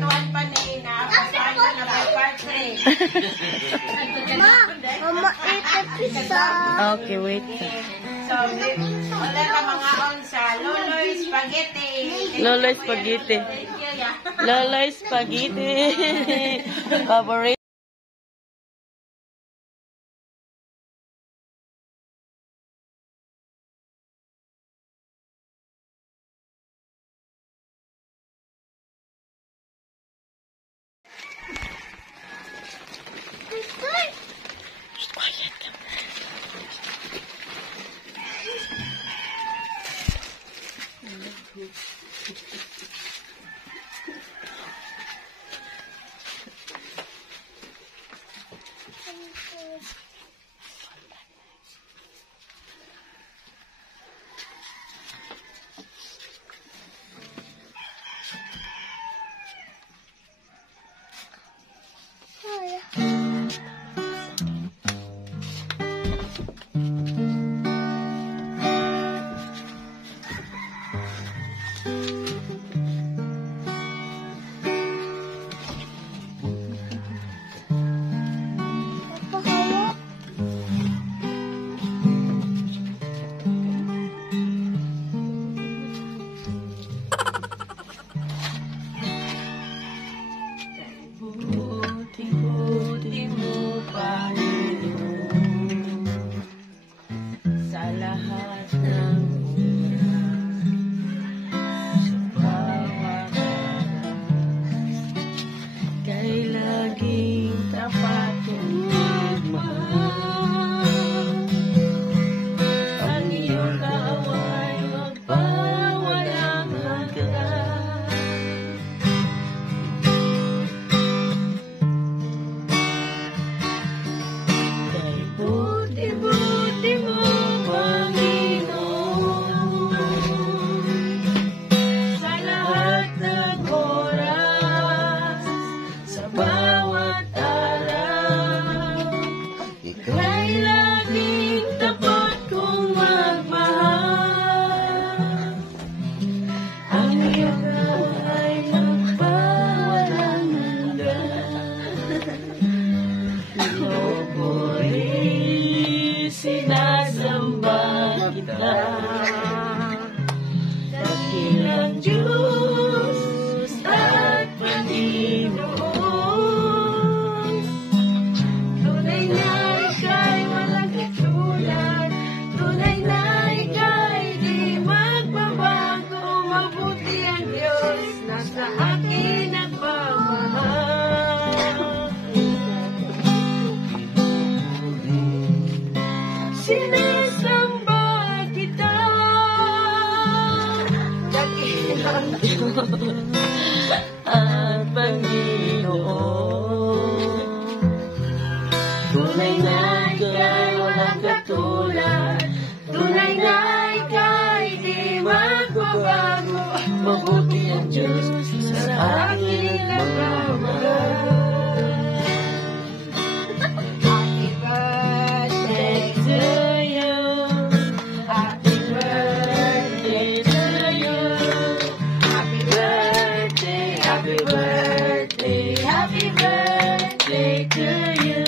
part 1 pa ni na. Part 3. Mama, isa. Okay, wait. So, wala ka mga on sa Loloy Spaghetti. Loloy Spaghetti. Loloy Spaghetti. Favorite. At Panginoon, tunay na ika'y walang katulad, tunay na ika'y di magbabago, mabuti ang Diyos sa aking nagmamahal. Happy birthday to you, happy birthday to you, happy birthday, happy birthday, happy birthday to you,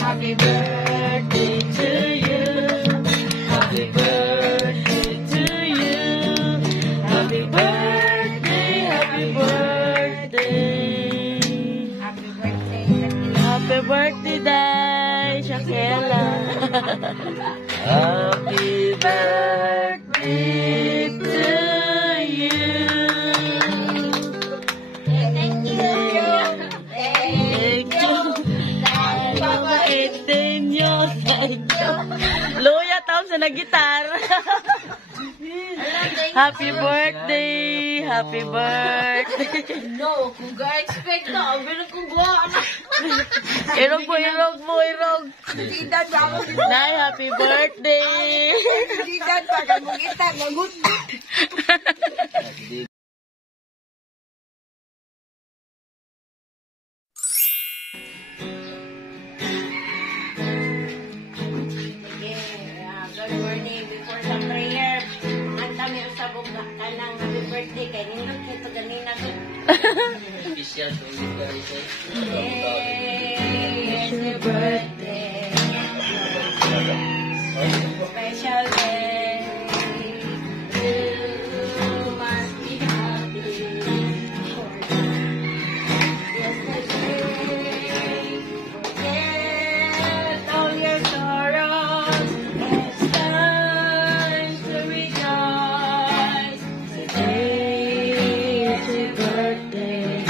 happy birthday to you, happy birthday to you, happy birthday, happy birthday, Happy birthday. happy birthday, Day Shakela. Happy birthday to you. Thank you. Thank you. Babaitin nyo. Thank you. Luya, Tom, sa nagitar. Happy birthday. Happy birthday. No, kung ga-expect na, ang bilang kong buwan. Irog mo, irog mo, irog. Sidan ba ako? Nay, happy birthday. Sidan pa ka mong itag, magundi. Good morning. Before the prayer, ang dami ang sabog na kanang happy birthday kay nindot kito ganina. It's your birthday. Special day. You must be happy for yesterday. Forget all your sorrows. It's time to rejoice. Today is your birthday.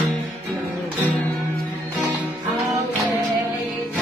I'll wait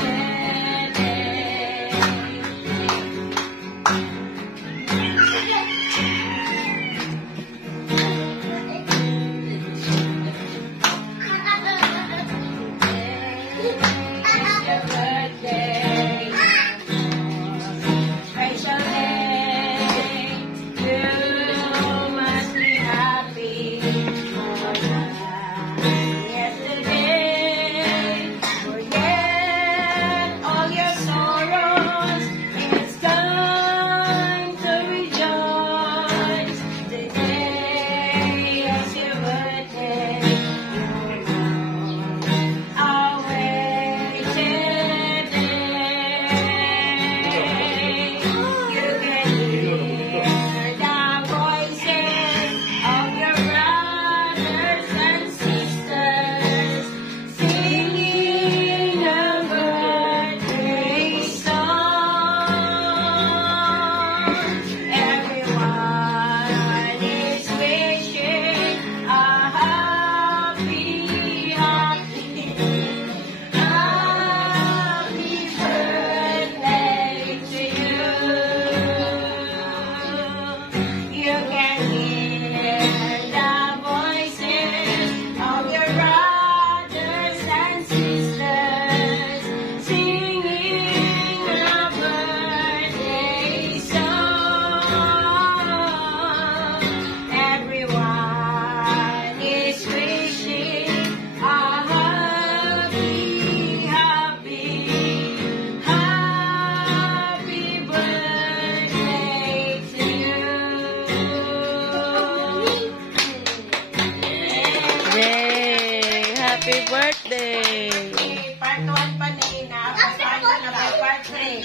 Happy birthday! Part 1 pa nina, part 1 na by part 3.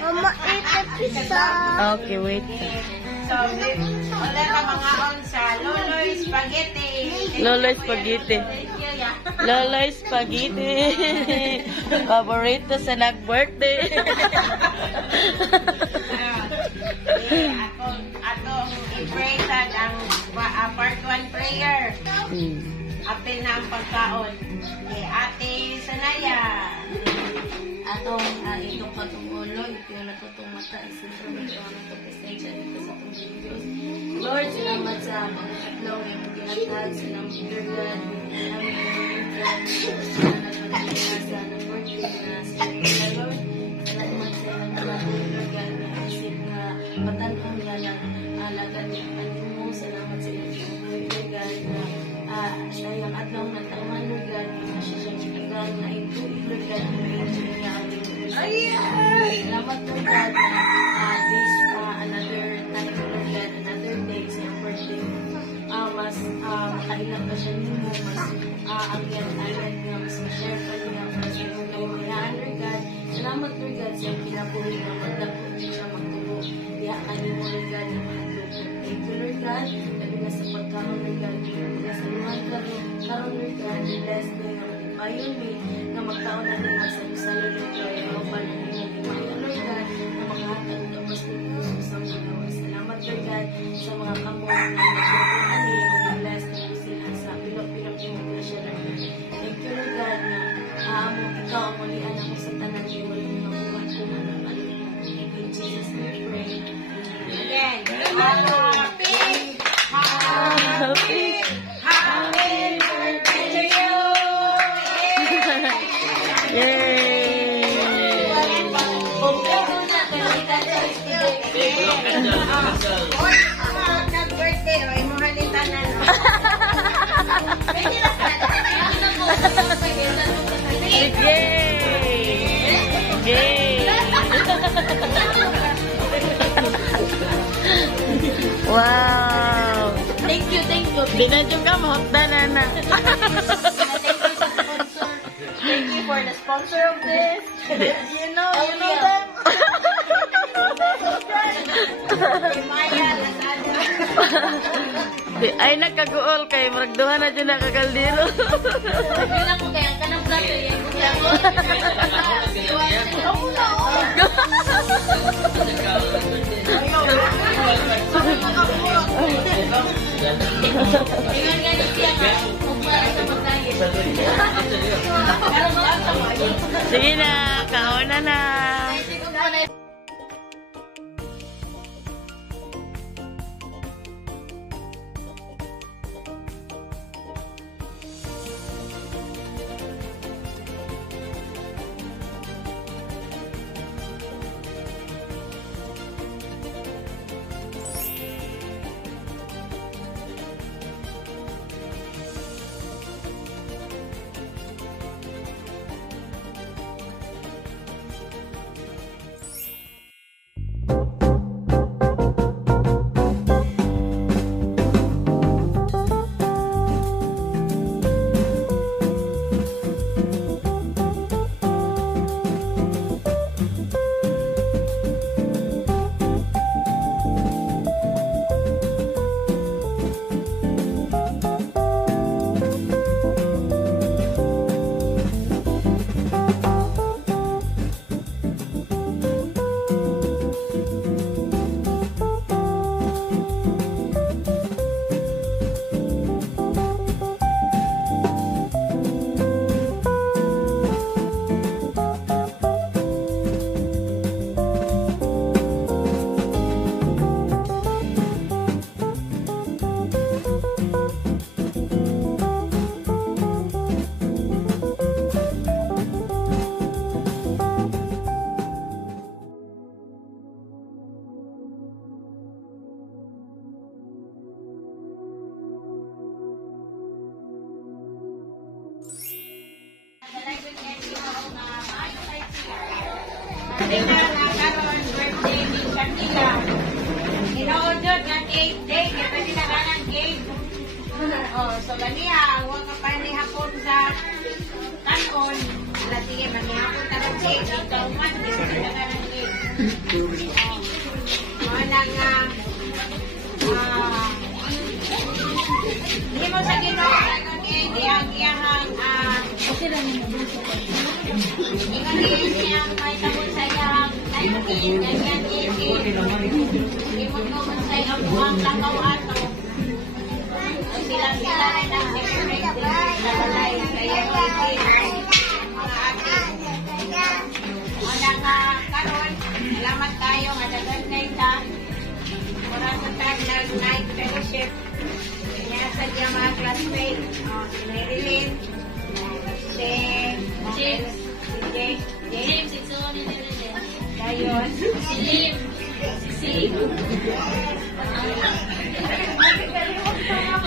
Mama, eat the pizza. Okay, wait. So, wala ka mga on sa Loloy Spaghetti. Loloy Spaghetti. Loloy Spaghetti. Paborito sa nag-birthday. Atong i-pray ang part 1 prayer. Apil na ang pagkaon. Ate Sanaya. Atong itong patugulo, ito na itong mata, isang ito ang pagkastensya dito sa itong Diyos. Lord, salamat sa mga katlaw na yung ginatag, salamat dear God, namin yung God, salamat sa nagpapalasa ng birthday na sa Lord. Salamat sa mga dear God na isip na patanong na lang alagad ng kanin mo. Salamat sa iyong dear God na sayang atlaw na taman mo God, na siya siyang itagal na ito, dear God, na ito niya ang salamat po God na this another time Lord God, another day sa iyong birthday. Mas makailang pa siya nito, mas agyan-agyan nga, mas ma-share pa niya, mas iyong kailangan Lord God. Salamat Lord God sa iyong kinabuhi na magdako siya magtubo. Diya kanin mo Lord God na mahadlok. Thank you Lord God, labi na sa pagkaroon Lord God, na sa luhan karoon Lord God, bless me nga mayon me na magkaon na niya magsalusalo Lord God, maupal na niya mayon Lord God, na mga hatag na mas nagpusos ang mga salamat Lord God sa mga kapwa na nagpupunan niya, mag-bless na po sila sa pilok-pilok yung mga siya Lord God. Thank you Lord God na ikaw ang mulian ako sa tanan niyo, walang mga buwan ko na napalit mo. In Jesus we pray. Again. Happy birthday to you. Yay! Nag-birthday, o imuhalita Di na dyan ka, mahutdanan na. Thank you for the sponsor of this. You know them. Maya, Lazada. Ay, nagkaguol kay maragduhan na dyan nakakaldiro. Bilang ko kaya ka ng plato yan. Kaya ko. Ako na, Ingat ganit siya ka. Kung para sa pagkain. Pero mga tama. Sige na, kauna na. Tingnan na karon birthday ni Shakira. Inoodot ng cake day, kaya pwede na ka ng cake. Oh, so ganiya, huwag ka pa ni hapon sa kanon. Ala, sige, manihapon ka ng cake. Ikaw man, hindi pwede na ka ng cake. Mga nga, hindi mo sa ginawa ng cake, iyang Ingat may tabon sa iyang ayukin, ganyan ikin. Imot mo man sa iyang buwang lakaw-ato. Sila rin ang security sa balay sa iyang ikin. Mga atin. Wala nga karon, salamat tayo nga dagan na ita. Mura sa time nag-night fellowship. Kanya sa diyang mga classmate. Si Marilyn. James, it's on in there. Dayon. Si Lim. Si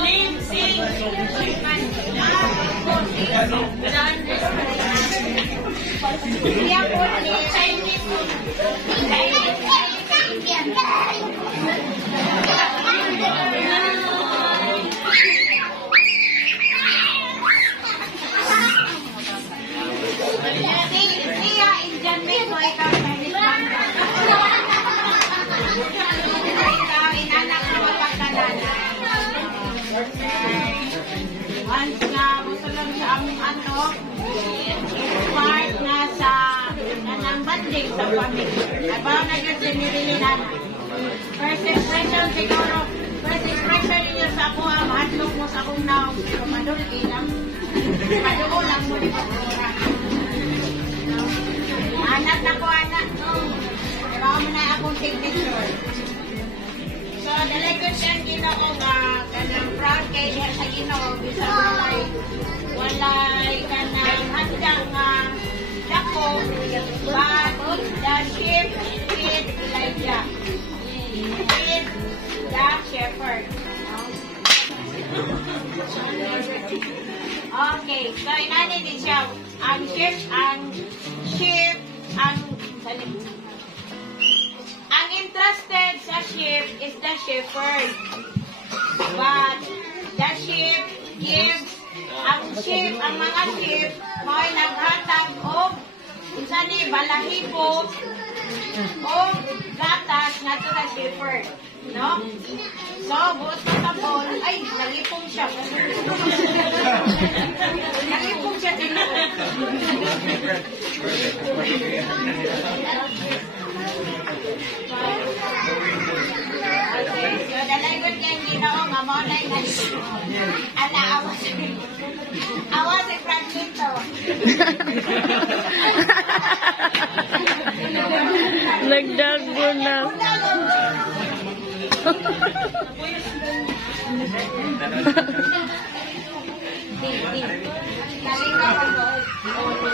Lim, sing. Siya po ni Chinese food. Siya Indian made mo ikaw Chinese banda. Ikaw inanak mo magpagdalanan. Once nga musulong sa aming anak, part na sa nanang banding sa family. Nabaw na yun si Mirilinan. First expression siguro, first expression ninyo sa ako, mahatlog mo sa akong naong, pero madulgi lang. Madugo lang mo rin pagkura. Anak na ko, anak. Pero ako na akong signature. So, dalagot siyang Ginoo nga, kanang proud kay niya sa Ginoo, bisa walay kanang handang nga dako, but the sheep is Elijah. Is the shepherd. Okay, so inani din siya. Ang interested sa sheep is the shepherd. But the sheep gives, ang mga sheep, mo'y naghatag og isa ni balahibo o gatas nga to sa shepherd. No? So, buot ko sa bowl, ay, nalipong siya. Nalipong siya dito. Okay, so dalagot yan ginoo nga mo na yung ala, awas si Francisco. Nagdago na.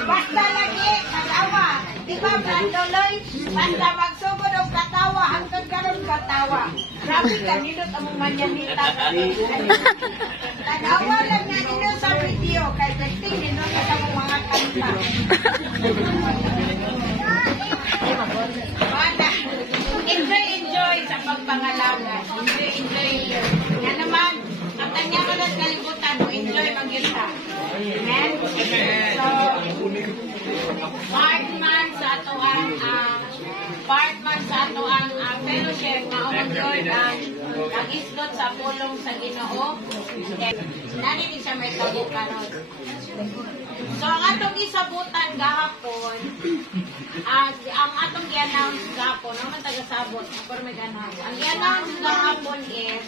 Basta lagi, katawa. Di ba, Brandoloy? Basta magsugod ang katawa, hanggang karon katawa. Grabe ka, minut ang manyanita. Tanawa lang na ninyo sa video, kay Betting, ninyo sa mga kanta. Bata, enjoy sa pagpangalaga. Enjoy. Nga naman, ang kanya mo lang kalibutan mo, enjoy mag-isa. Amen? So, part man sa ato ang fellowship na umagod ang islot sa pulong sa Ginoo. Nani ni siya may kabukaron. So, ang atong isabutan gahapon, ang atong i-announce gahapon, naman taga-sabot, ako may announce. Ang i-announce gahapon is,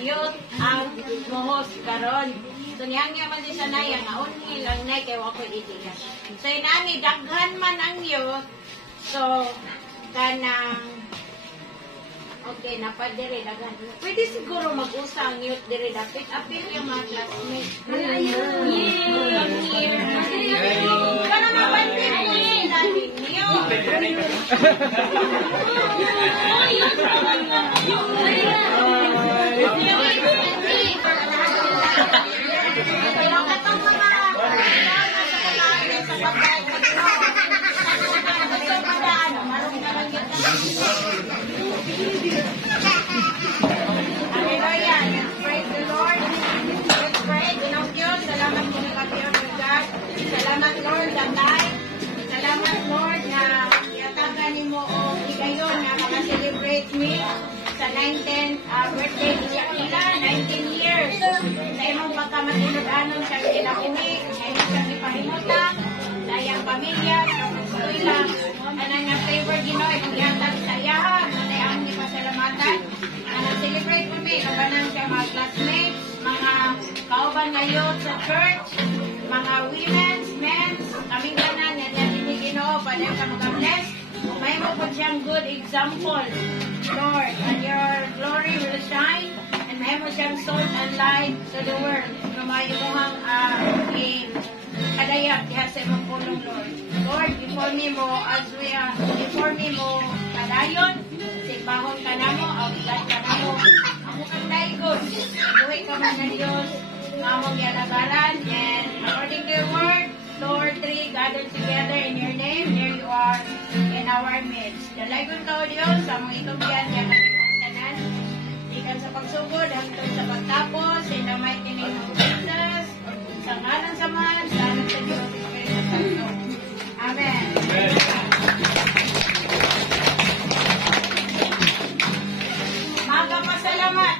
youth ang mohos karon. So, niyang yaman di sa naya, naunhi lang na, kaya wako itiga. So, inani, daghan man ang youth, so, kanang, okay, napadiri, daghan. Pwede siguro mag-usang youth diri, dapat appeal yung mga classmates. Para mabandi mo sila ninyo. Hallelujah. Praise the Lord. Let's pray. Ginong Diyos, salamat po ng kapiyon ng God. Salamat, Lord, datay. Salamat, Lord, na yatagan ni mo o higayon na maka-celebrate me sa 19th birthday ni Shakila, 19 years. Sa imong pagkamatinud-anon sa kinakuhi, sa imong siyang ipahimuta, sa iyang pamilya, sa eskwela, anang nga favor Ginoo, imong yatag sa iyahan, na ang ipasalamatan. Nag-celebrate po may kabanang siya mga classmates, mga kauban ngayon sa church, mga women's, men's, kaming ganan, yan din Ginoo, pwede ka mag-bless. May mo po siyang good example, Lord, and your glory will shine, and may mo siyang salt and light to the world. Na may imuhang kadayak diha sa imong pulong, Lord. Lord, before me mo, as we are, before me mo, kadayon, simbahon ka na mo, awilan ka na mo, amo kang daigon, buhay ka man na Diyos, among yalagaran, and according to your word, Lord, three gathered together in your name, there you are in our midst. Dalagon ka o Diyos, sa mga itubyan, yan ang imong tanan, ikan sa pagsugod, hangtod sa pagtapos, in the mighty name of Jesus, sa ngalan sa man, sa anak sa Diyos, Espiritu Santo. Amen. Maga pasalamat.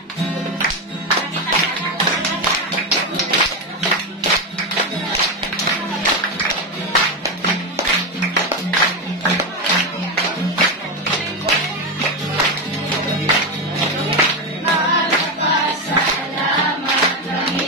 Magpasalamat kami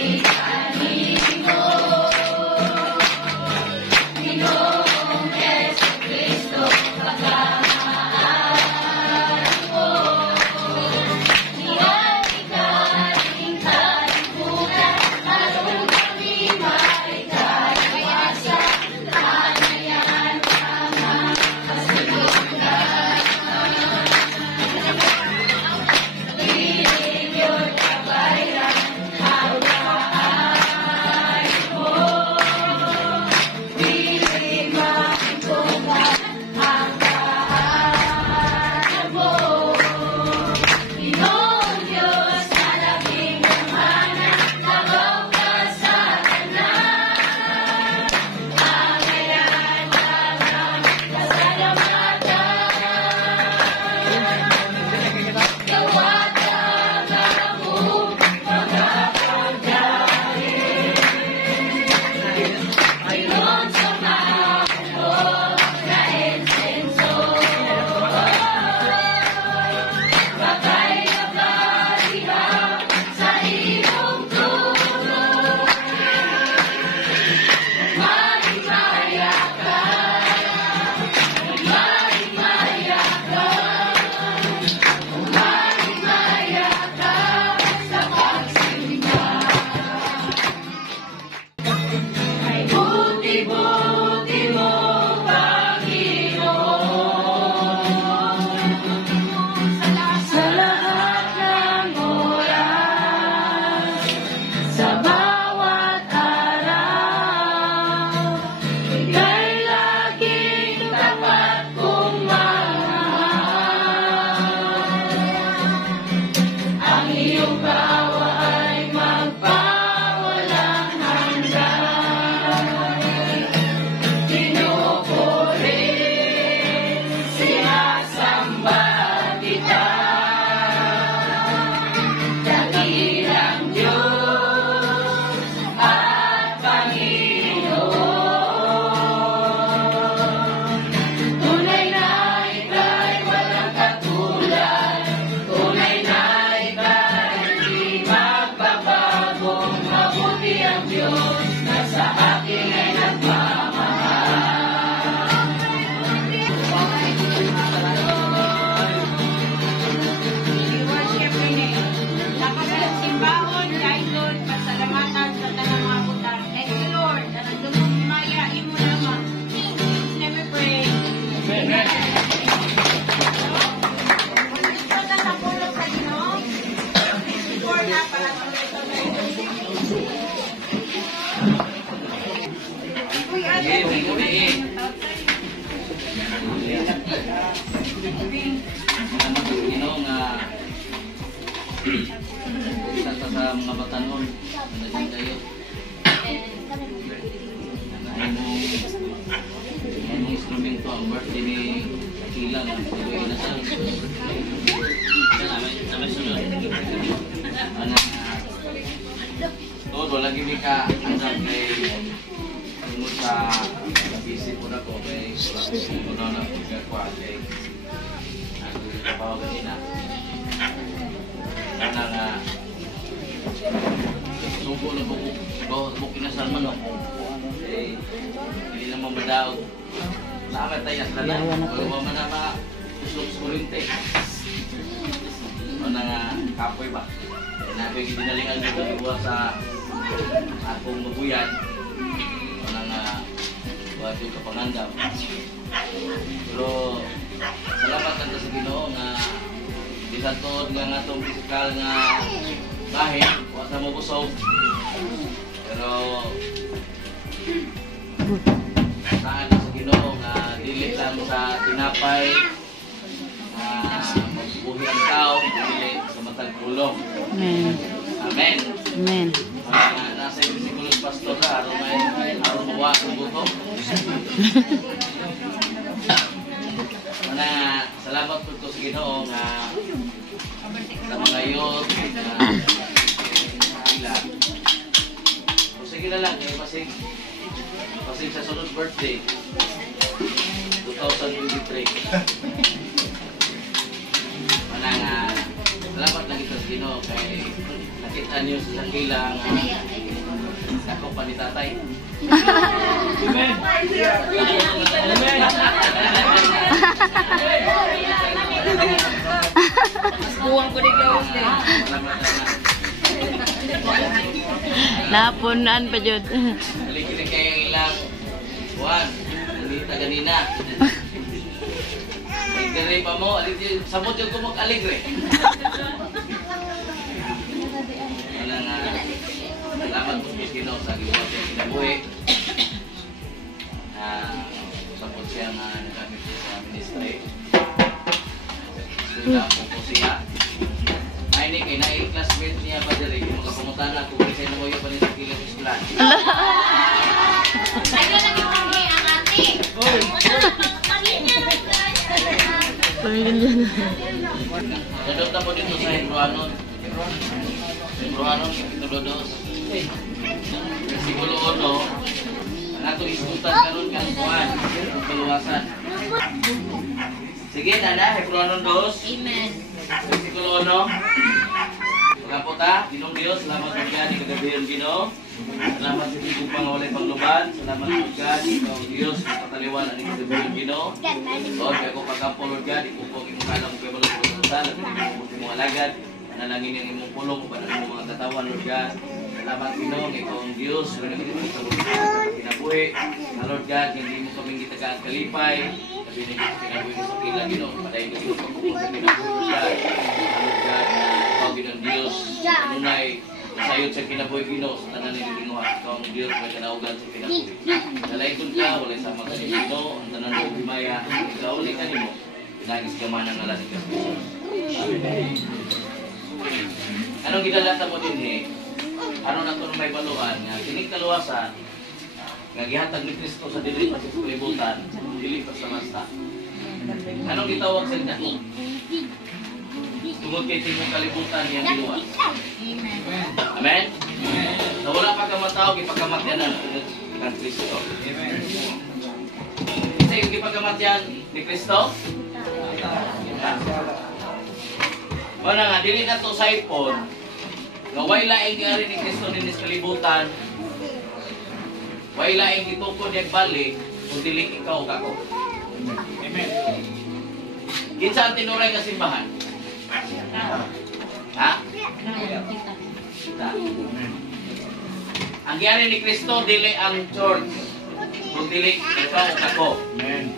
I-worship rin eh. Tapos ang simbahon, dayon, pasalamatan sa tanang mga butang. Thank you, Lord. Tanang dumumaya, imo naman. Let me pray. Amen. Gusto ka sa pulong sa Ginoo? Before na, para sa ito na ito. Uy, ano? Ginoo nga isa ta sa mga batanon naging kayo ang instrumento ang birthday ni Akila nga tuloy na sa namin sunod todo lagi mi ka andang kay tungod sa busy po na ko kay wala na ko kay bawa kanina karena nga sungko na buko kinasal man eh hindi naman madaw sama tayo sa lalan magawa man na sulinte ano nga kapoy ba nabi ginalingan ko iwa sa akong mabuyan ano nga wala yung kapangandam pero salamat lang sa Ginoo nga di sa tuod nga atong physical nga bahin wa sa mo busog pero saan sa Ginoo nga dili lang sa tinapay magbuhi ang tao dili sa matag pulong. Amen. Amen. Amen. Nasa versikulo pastor na aron mawa ang buto. Salamat po ito sa Ginoo nga sa mga youth na ila. O sige na lang, pasig sa sunod birthday 2023. Salamat lang ito sa Ginoo kay nakita niyo sa Sakila nga ako pa ni tatay. Amen. Amen. Buwang ko ni Klaus din. Napunan pa jud. Aligre kayo ang ilang buwan. Hindi ganina. Aligre pa mo. Sabot yung kumok aligre. Wala nga. Salamat po Ginoo sa gibuhat sa kinabuhi. Sabot siya nga nagamit sa ministry. Sudah po siya. Ay, ni kay na-classmate niya pa diri. Mga pumunta na kung kasi na mo yung panit sa kilang iskulan. Ayun na yung kami ang ate. Dadot na po dito sa Hebroanon. Hebroanon, kapitulo 2. Versikulo 1. Ang atong iskutan karon kan kuan, kaluwasan. Sige, nana, Hebroanon 2. Amen. Versikulo 1. Pagkaputa, Ginong Diyos, salamat po God, ikagabihan Ginoo. Salamat sa iyong pangawalay pangluban. Salamat po God, ikaw Diyos, pataliwan ang ikagabihan Ginoo. Lord, kaya ko pagkampo Lord God, ikupong imong kalam kay balot ko sa at hindi mo alagad. Nalangin yung imong pulong kung paano mo mga katawan Lord God. Salamat Ginoo, ikaw ang Diyos, rin ang kinabuhi. Na Lord God, hindi mo kaming gitagaan kalipay. Sabi na yung kinabuhi mo sa kila Ginoo. Patayin ko yung pagkupong sa kinabuhi Lord God. Lord God, na ikaw Ginong Diyos, anunay, sayot sa kinabuhi Ginoo, sa tanan ni Ginoo, ikaw ang Diyos, may kanaugan sa kinabuhi. Nalaikon ka, walay sama ka ni Ginoo, ang tanan mo bimaya, ikaw ulit ka mo. Pinagis ka man ang alas ni Kristo. Amen. Anong ginalata mo din eh? Ano na ito may baluan? Kinig kaluwasan, nga gihatag ni Kristo sa dili pa sa kalibutan, dili pa sa masta. Anong gitawag sa inyo? Tungod kay tingong kalibutan yang giluwas. Amen? Na wala pa ka matawag, ipagkamatyan ng Kristo. Kasi yung ipagkamatyan ni Kristo, wala nga, dili na to sa ipon. Nga way laing gari ni Kristo ninis kalibutan, Way laing gitukod yang balik, kung dili ikaw kako. Amen. Kinsa ang tinuray nga simbahan? Ha? Kita. Ang giyari ni Kristo, dili ang church. Kung dili ikaw kako. Amen.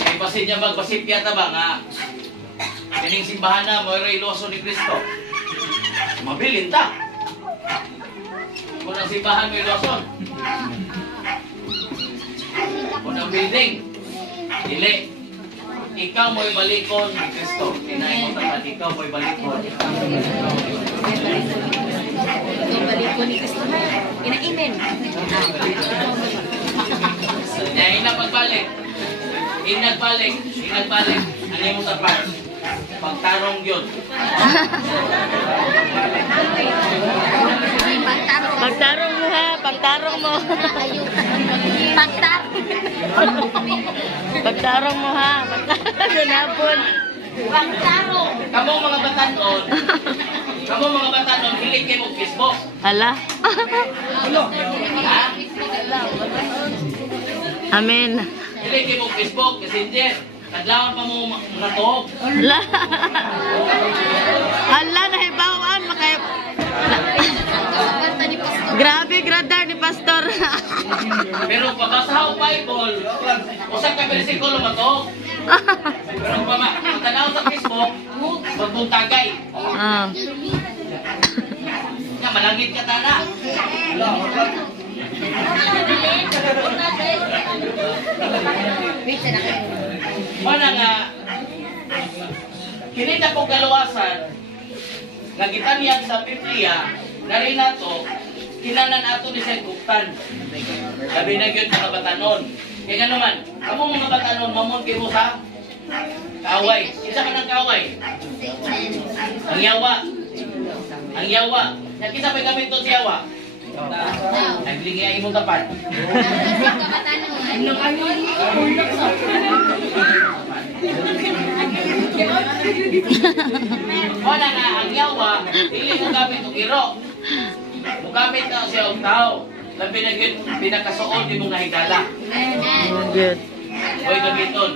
Kaya basin niya magbasipya ta ba nga kining simbahan na mo iloso ni Kristo. Mabilin ta. Kung ang simbahan mo iloson. Kung ang building, dili. Ikaw mo ibalikon ni Kristo. Tinay mo tapat, ikaw mo ibalikon. Ibalikon ni Kristo. Ina-amen. Ina pagbalik. Inagbalik. Ano mo tapat? Pagtarong yun. Pagtarong mo ha, pagtarong mo. Pagtarong mo ha, pagtarong. Kamu mga batanon, hilig kayo mo Facebook. Ala. Ha? Amen. Hilig kayo mo Facebook, Messenger. Kadlawan pa mo mga tuhog. Ala. Ala, nahibawan. Grabe, gradar ni Pastor. Pero pagkasa o Bible, usang ka bersikulo ba to? Pero matanaw sa Facebook, magbuntagay. Nga, malangit ka tana. Mana nga, kinita pong kaluwasan, nagitanyag sa Biblia, na rin nato, kinanan ato ni Saint Guptan. Sabi na yun mga batanon. Kaya naman, kamo mga batanon, mamon kayo sa kaaway. Isa ka ng kaaway? Ang yawa. Ang yawa. Nakita pa gamit to si yawa? Ay, bilingi ang imong tapat. Wala na, ang yawa, hindi mo gamit o giro. Mugamit na siya ang tao. Labi na yun, pinakasuon di mong nahigala. Good. Huwag gamiton.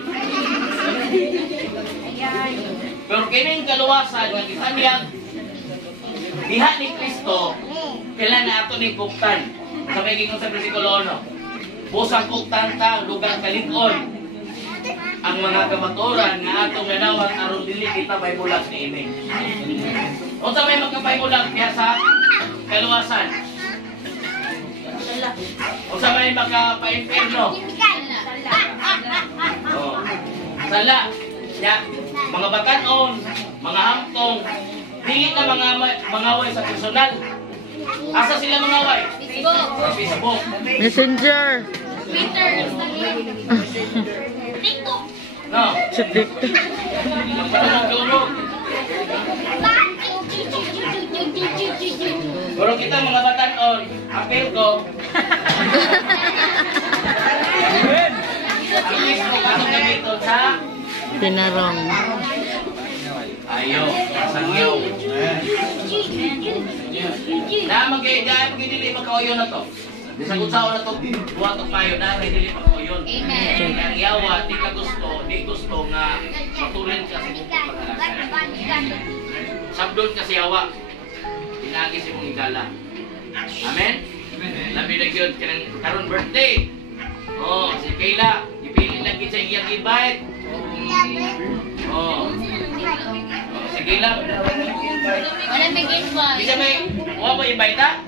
Pero kining kaluwasan, ang itanyag, diha ni Kristo, kailan na ato ni Kuktan. Sabi ko sa versikulo 1, pusang Kuktan ta, lugar kalikon. Ang mga kamaturan nga atong ganawang aron dili kita may bulag ni ini. O sa may magkapay bulag kaya sa kaluwasan. O sa may magkapay-inferno. Oh. Sala. Ya, mga batanon, mga hamtong, dili na mga way sa personal. Asa sila mga way? Facebook. Messenger. Twitter, Instagram, TikTok. No. Sa TikTok. Magpatulog-tulog. Pero kita mga batanon, apel ko. Ang Facebook atong gamiton sa Tinarong. ayo, sangyo. Na magdili magkaoyon na to. Di sa kutsaw na to, buwatok mayo na magdili magkaoyon. Amen. Ang yawa, di gusto nga matulin ka sa mong pagkakalasan. Sabdon ka si yawa, pinagi si mong igala. Amen? Labi na yun, karon birthday. Oh, si Kayla, ipili lang kita iyang invite. Oh. Sige lang. Wala may invite. Bisa may, huwag mo invite ha?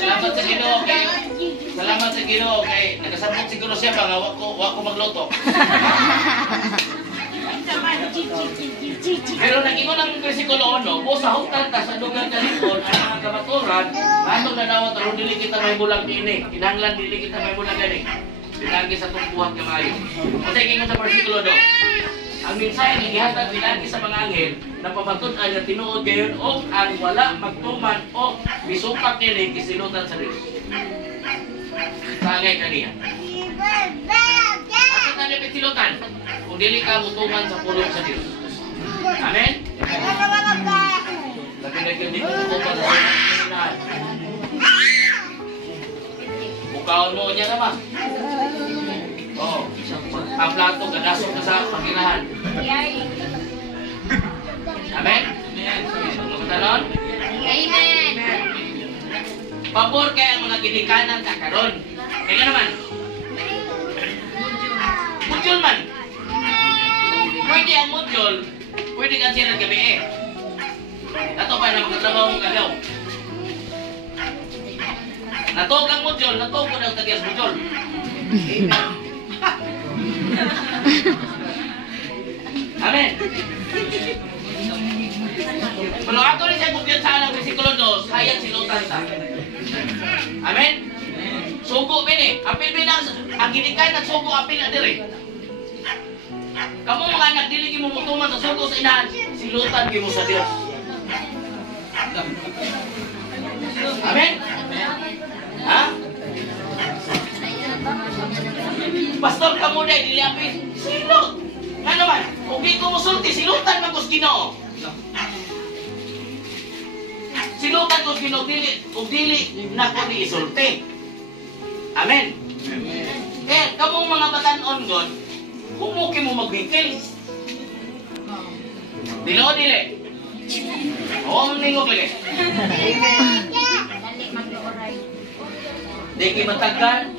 Salamat sa Ginoo kay salamat sa Ginoo kay nagasabot siguro siya ba nga wa ko magluto. Pero nagingon ang versikulo 1, busa hutan ta sa dugang kalikon ang mga kamaturan, atong nadawat aron dili kita may bulag dinhi. Kinahanglan dili kita may bulag gani. Pinagi sa tungkuhan kamayo. Kasi gingon sa versikulo 2, ang mensahe ni gihatag pinagi sa mga anghel na pamatun-an nga tinuod gayon og ang wala magtuman o bisupak nila kisilutan sa Dios. Sagay kaniya. Asa ka nila kisilutan? Kung dili ka mutuman sa pulong sa Dios. Amen? Lagi na yun, di ko mutuman sa pulong. Kaon mo niya naman. Oh, ang plato, gadasok ka sa pagkinahan. Amen? Tanon? Amen. Pabor kaya ang mga ginikanan kakaroon. Kaya naman? Mudyol man. Pwede ang mudyol, pwede ka siya ng gabi eh. Nato pa na magkatrabaho mong kagaw. Nato kang mudyol, nato ko na tagias mudyol. Amen. Pero ato rin siya kumpiyan sa alang versikulo 2, hayat silutan ta. Amen? Sugo bini. Apil bini ang ginikay na sugo apil na diri. Kamu mga anak dili mo mutuman sa sugo sa inahan, silutan gimo sa Dios. Amen? Ha? Pastor kamu dai dili apil. Silot. Nga naman, kung di ko musulti, silutan man ko sa Ginoo. Silutan ko sa Ginoo, dili na ko ni isulti. Amen. Eh, kamong mga batanon gon, kumuki mo magwikil. Dili o dili? Oo, ningog lagi. Di ki matagal.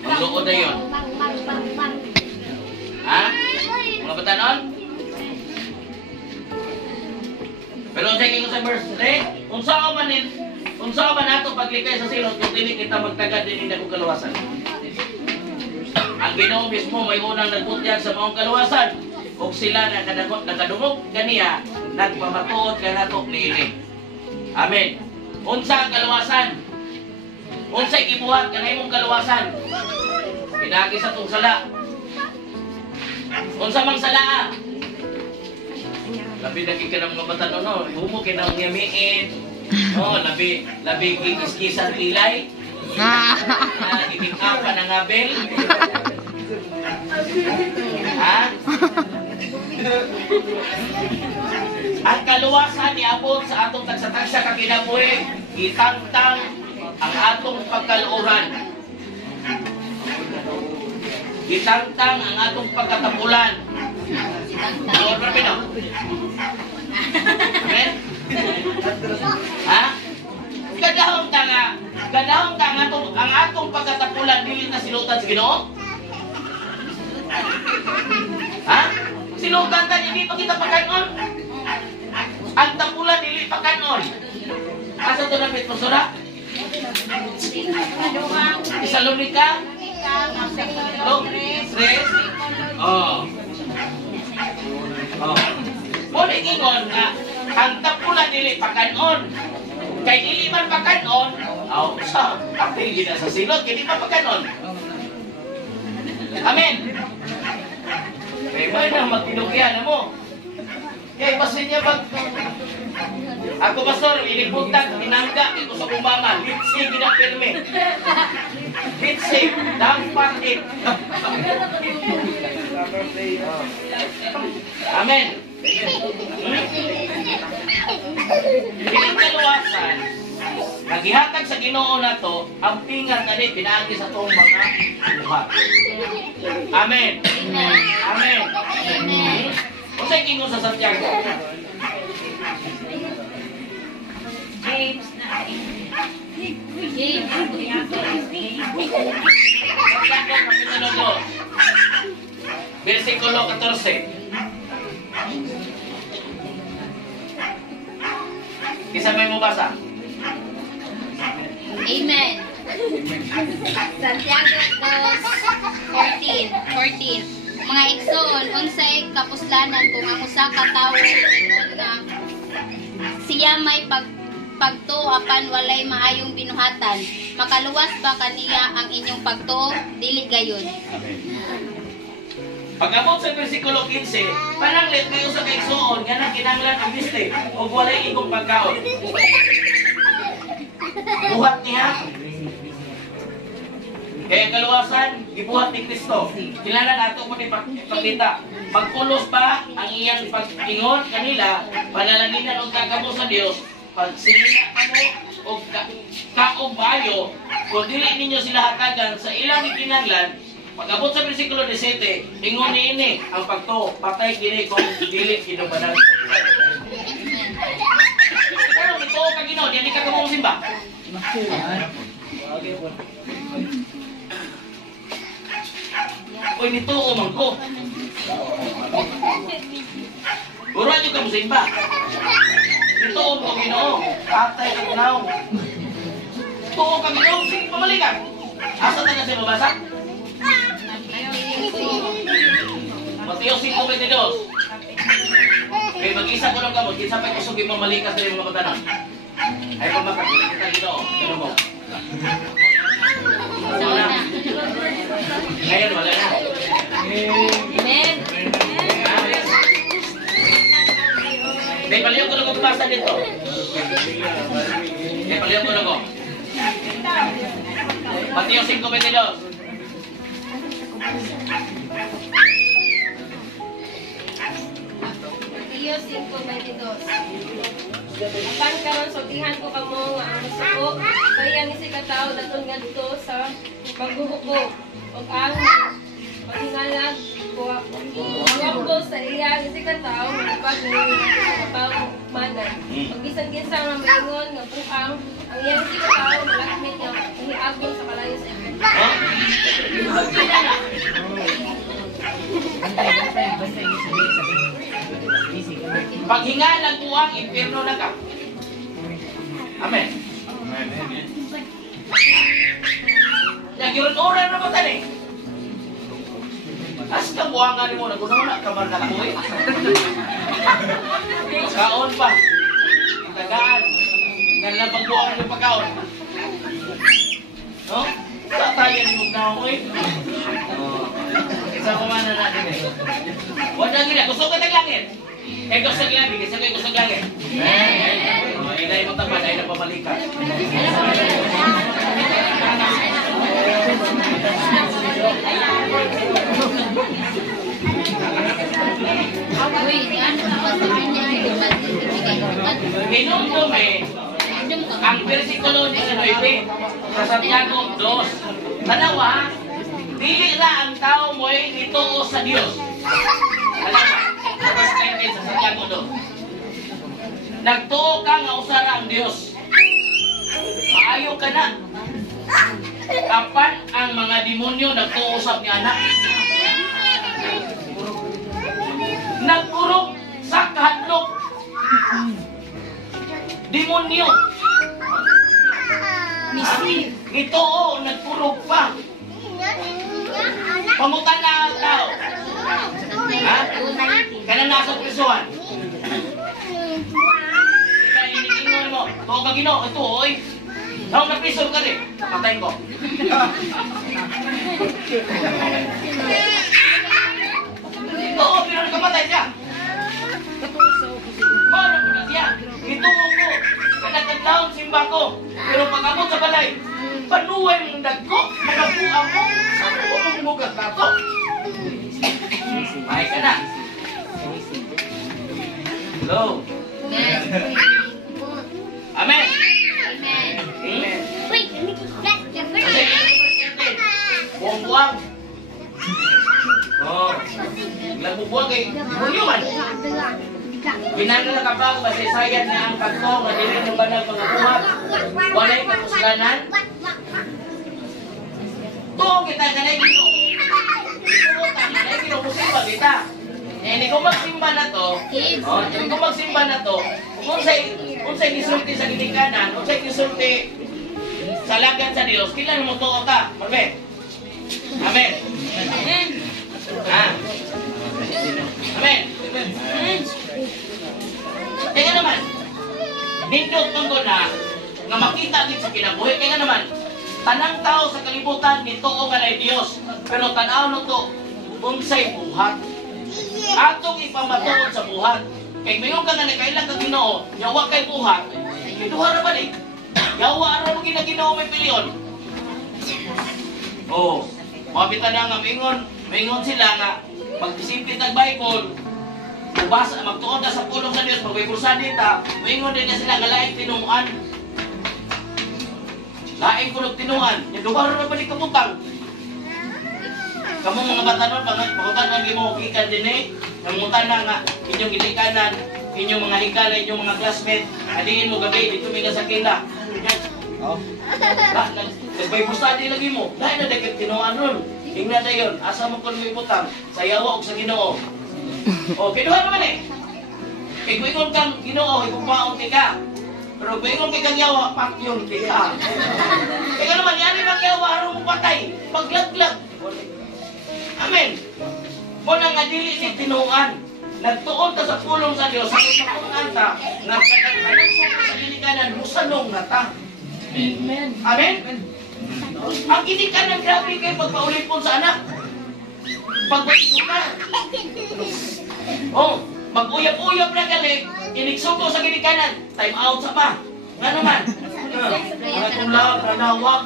Ang luod na yun. Ha? Mga batanon? Pero checking ko sa verse 3, unsa man nato paglikay sa silot kung dili kita magtagad din na kong kaluwasan. Ang Ginoo mismo may unang nagbutyag sa maong kaluwasan ug sila nakadungog kaniya nagpamatuod kanatok niini. Amen. Unsa ang kaluwasan? Unsay gibuhat kanay mong kaluwasan? Pinagi sa tong sala. Unsa mang sala? Labi na ka ng mga batanon, no? Humo kinang yamiin. Oh, labi kikis-kisan tilay. Itik-up ka ng abel. Ha? Ang kaluwasan niabot sa atong tagsatagsa ka kinabuhi, itangtang ang atong pagkaluoran. Itangtang ang atong pagkatapulan. Lord, Rabino. Amen? Ha? Gadahong ta ang atong pagkatapulan dili na silutan sa Ginoo. Ha? Silutan ta hindi pa kita pagkanon. Ang tapulan dili pagkanon. Asa to na Petro sura? Tesalonika? Oh. Muli ingon nga ang tapulan dili pagkanon. Kay dili man pagkanon, sa apil gina sa silot, kay di man pagkanon. Amen. Kay may na magtinugyan mo. Kay basin niya ako pastor, inipuntan, minangga ito sa kumama, litsi ginapirme. Litsi, dapat it. Amen. Bilang kaluwasan, nagihatag sa Ginoo na to, ang pingat na rin, pinaagi sa itong mga buhat. Amen. Amen. Kung sa'yo kingo sa Santiago? James na Santiago, versikulo 14. Kisa may mo basa? Amen. Santiago 14. Mga igsoon, unsay kapuslanan kung ang usa ka tawo ingon nga siya may pagtuo apan walay maayong binuhatan, makaluwas ba kaniya ang inyong pagtuo? Dili gayon. Pag-abot sa versikulo 15, pananglit kayo sa kaigsoon nga nang kinanglan ang biste o walay igong pagkaon. Buhat niya. Kaya kaluwasan, gibuhat ni Kristo. Kilala nato mo ni ipakita. Magpulos pa ang iyang pag-ingon kanila, panalaginan o kagamo sa Dios, pag sila kamo o kaubayo, kung dili ninyo sila hatagan sa ilang ikinanglan, pag-abot sa versikulo 17, ingon niini ang pagto, patay kini kung dili kinubanag. Pero ito ka Ginoo, di ka kamong simba. Uy, nito man ko. Ura nyo ka mo simba. Nito ko Ginoo, patay ka Ginoo. Tuo ka Ginoo, sige pamalikan. Asa na siya mabasa? Mateo 5:22. Kaya mag-isa ko lang ka mo, kinsa pa'y kusugin mo malikas na yung mga katanan. Ay pamakat, kita Ginoo. Ganun mo. Wala na. Ngayon, wala na. Amen. May paliw ko na ko basa dito. May paliw ko na ko. Mateo 5:22. Mateo 5:22. Apan karon sultihan ko kamo nga ang suko kaya ni si katawo daton ngadto sa paghuhubog ug ang paghingalag ko sa iya ni si katawo pag manan. Pag bisan-bisan nga maingon nga buang ang iya si katawo malakmit nga hiagol sa kalayo sa iya. Paghingalan mo ang impyerno na ka. Amen. Nagyuron-uran na ba tani? As ka buwangan mo, naguna-una ka man nakakuwi. Kaon pa. Tagaan. Ngayon pagbuwangan yung pagkaon. No? Tatayan mo na ako eh. Isa ko man na natin eh. Wala gina, gusto ka taglangit. Eh gusto ka langit, gusto ka gusto langit. Inay mo tapad, ay napabalikan. Minumdum eh, ang versikulo 19 sa Santiago 2. Tanawa, dili ra ang tao mo ay nituo sa Dios. Tanawa, sa verse 19 sa Santiago 2. Nagtuo ka nga usara ang Dios. Maayo ka na. Kapan ang mga demonyo nagtuusap ni anak? Nagkurog sa kahadlok. Demonyo. Nitoo, nagkurog pa. Pamutan na ang tao. Ha? Kaya nasa prisuhan. Ika, iniingon mo. Tuwa ka Ginoo, ito oy. Nang napriso ka rin. Patayin ko. Oo, pero nagkamatay siya. Mano ko na siya. Ituo ko. Kanagkadlaon simba ko. Pero pag-abot sa balay, panuway mong dagko, mga buang mo, saan mo mong mugat na ito? Ay ka na. Hello. Amen. Amen. Buang-buang. Oh. Nagbubuang kay Bulyuman. Ginagala ka ba masaysayan na ang pagto nga dili ng banal mga buhat. Walay kapuslanan. Tuong kita kanay Ginoo. Tuong kanay Ginoo musimba kita. Ini kung magsimba na to, kung magsimba na to, unsay gisulti sa ginikanan, unsay gisulti sa lagan sa Dios, kailan mo tuo ta? Marbe. Amen. Amen. Ah. Amen. Kaya naman, nindot tungkol na nga makita din sa kinabuhi. Kaya naman, tanang tao sa kalibutan nito o galay Dios, pero tanaw no to unsay buhat. Atong ipamatuod sa buhat. Kay mayon ka nga kailan ka Ginoo, yawa kay buhat. Kiduha ra ba ni? Yawa ra mo Ginoo may pilion. Oh, mabitan na nga mingon sila nga pag-isipit ng Bible, Basa, magtuon na sa pulong sa Dios, pagpipulsa dita, maingon din na sila nga laing tinuan. Laing kulog tinuan, yung lugar na balik kabutang. Kamu mga batanon, pangutan ang gimahukikan din eh. Nangutan na nga, inyong gilikanan, inyong mga higala, inyong mga classmate, adiin mo gabi, dito may nasakila. Nagpipulsa din lagi mo, dahil na dagit tinuan ron. Hingna na yun, asa mo kung may butang, sa yawa o sa Ginoo. O, kinuha naman eh. Kaya kung ingon kang Ginoo, ipupaon ka. Pero kung ingon kang yawa, pakyon ka. Kaya naman, yan ang yawa, harong mo patay. Paglaglag. Amen. Muna nga dili ni tinuan. Nagtuon ka sa pulong sa Diyos, sa pulong ta, nga kadagdagan sa ginikanan, musalong na ta. Amen. Amen. Ang ginikanan, grabe kayo pagpaulipon sa anak. Pagpaulipon ka. Oh, mag-uyap-uyap na gali, iniksuko sa ginikanan, time out sa pa. Nga naman. Mga tulab, nanawag.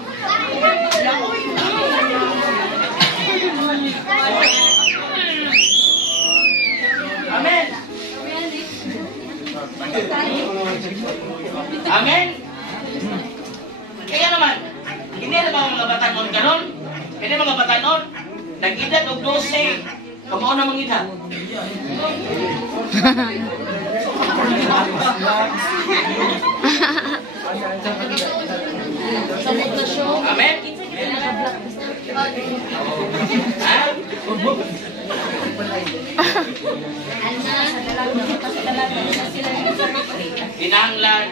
Amen. Amen. Kaya naman, hindi na mga batanon ganon? Hindi mga batanon, nag-edad o 12, kamao na mangidad. Amen. Tinanglan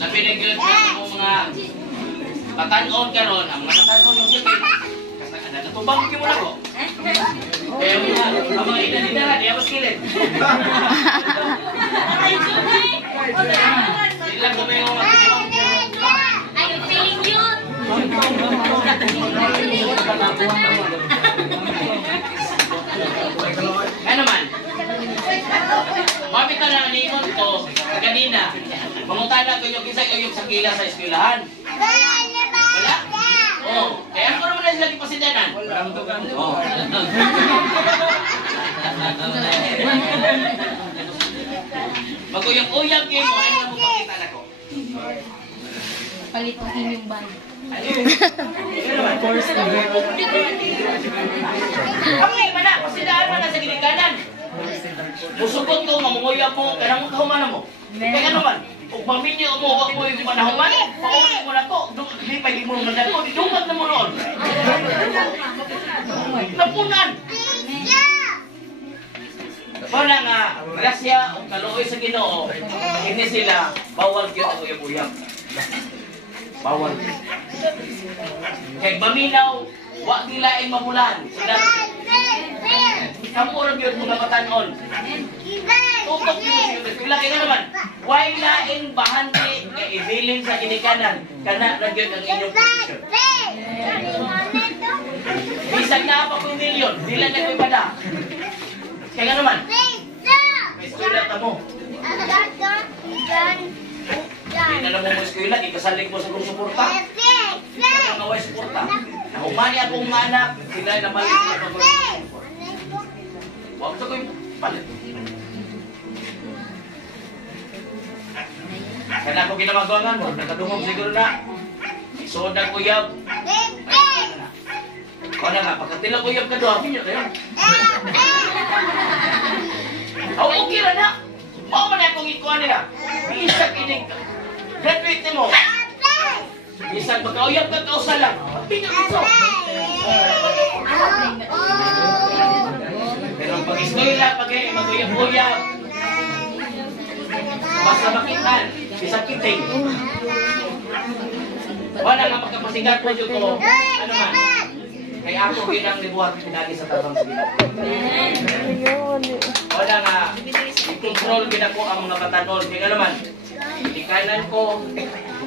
na pinagilid ng mga batanon karon, ang mga batanon yung sige. Natubang mo na ko. Kaya ang mga ina-ina, di ako skillet. Sila ko may mga I'm feeling you. Ano man? Mabit na lang ningon ko kanina. Mangutana ko yung kisay o yung sakila sa eskwelahan. Wala? Oo. Kaya ano naman na sila kipasidanan? Oo. Maguyang-uyang kayo mo, ano mo pakita na ko? Palit ang inyong ban. Okay, mana, pasidaan man na sa ginikanan. Musugot ko, mamunguyang mo, kaya mo kahumanan mo. Kaya naman, kung paminyo mo, huwag mo yung manahuman, paulit mo na to, hindi pa hindi mo naman na to, idungat na mo noon. Napunan! Wala nga, grasya o kaluoy sa Ginoo, hindi sila bawal yun ang uyab-uyab. Bawal. Kaya maminaw, wag nilaing mamulan. Sila, kamurag yun mga batanon. Tutok yun. Pila kayo naman, why laing bahandi nga ibilin sa ginikanan, kana na yun ang inyong posisyon. Bisag na pa kong milyon, dila na ko ibada. Kaya naman, may eskwela ta mo. Hindi na naman mo eskwela, ikasalig mo sa kong suporta. Ang mga way suporta. Nahumani akong mga anak, sila na balik na akong suporta. Huwag sa ko yung palit. Kaya ako ginamagawangan mo, nakadungog siguro na. Soda kuyab. O na nga, pagkatila kuyab ka doon, pinyo kayo. Okay na na. Oo man akong ikuha nila. Isang ining graduate mo. Isang pagkauyab ka kausa lang. Pinyo ito. Pero pag-iskwela, pag-uyab-uyab. Basta makitan. Isang kiting. Wala nga magkapasigat po dito ko. Ano man. Kaya ako bilang libuhat pinagi sa tabang sa Ginoo. Wala nga. I-control ko ang mga batanon. Kaya naman. Dinikanan ko.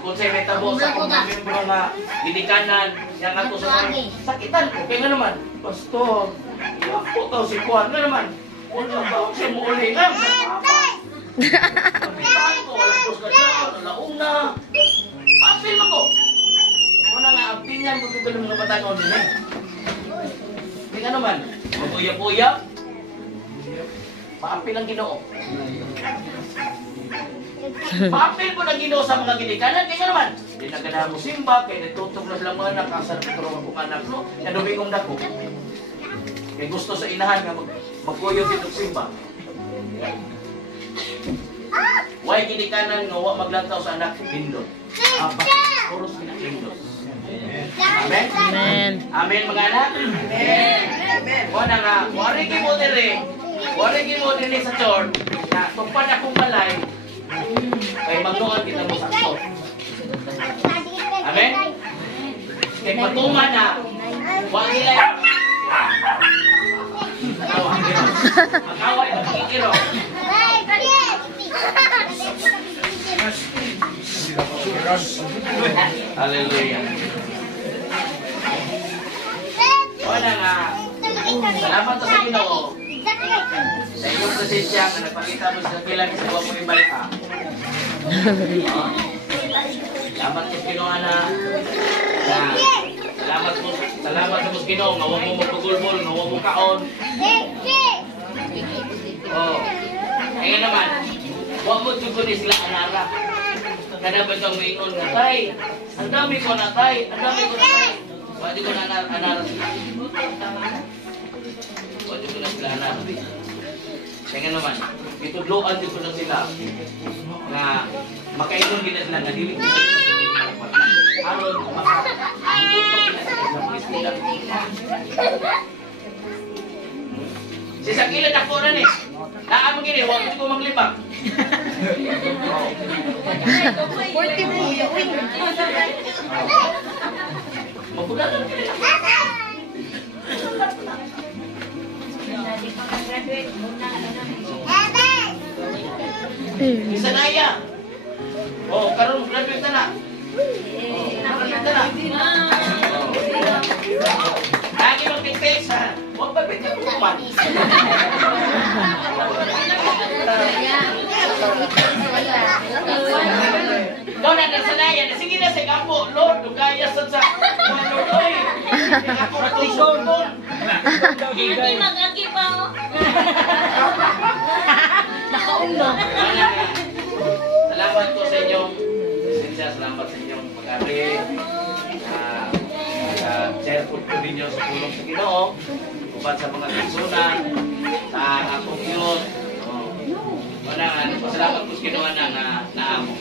Kung sa'yo may tabo sa kong membro na dinikanan. Yang ako sa mga sakitan ko. Kaya naman. Pastor. Iyak po tao si Juan. Nga naman. Wala ba ako siya muuli nga. Kapitan ko. Walang pos na dyan. Alaong na. Papil mo ko. Wala nga. Ang pinyan ko ng mga batanon din eh. Kaya naman. Mag-uyap-uyap. Maapil ang Ginoo. Maapil ko ng Ginoo sa mga ginikanan. Kaya naman, di na ganahan mo simba, kaya natutog na silang mga anak, kasar ko ang anak no, na dumingong dako. Kaya gusto sa inahan nga magkuyo dito simba. Why ginikanan nga wa maglantaw sa anak pindot. Puros pinakindot. Amen? Amen. Amen mga anak? Amen. Wala nga, wari mo dire sa church, na tupad akong balay, kay magnuon kita mo sa church. Amen? Kay patuman na, wag nila makaway ang kikiro. Hallelujah. Wala nga. Salamat sa Ginoo. Sa iyong presensya na nagpakita mo sa kilang sa buwan mo yung balita. Salamat sa Ginoo na salamat sa Ginoo nga huwag mo magpagulbol, nga huwag mo kaon. Kaya naman, huwag mo tugunin sila anara. Kada ba itong maingon nga, tay, ang dami ko na tay, Pwede ko na anara sila. Pwede ko na sila anara. Kaya naman, itudloan dito na sila na makainom din na sila na dili ko aron makatutok na sila sa mga sila. Si Sakilan ako na ni. Naamang gini, huwag ko maglibang. Magbudalan ka rin ako. Isa na iya. Karon graduate na na. Graduate na na. Lagi mag-text ha. Huwag ba bitin mo man? Doon na nasanayan. Sige na sa kampo. Lord, kaya sa Lord, oy. Ako matusok doon. Hindi mag-agi pa oh. Nakauno. Salamat po sa inyong presensya. Salamat sa inyong pag-ari. Share po ninyo sa tulong sa Ginoo. Upat sa mga kasunan. Sa akong Diyos. Salamat po sa Ginoo na naamo.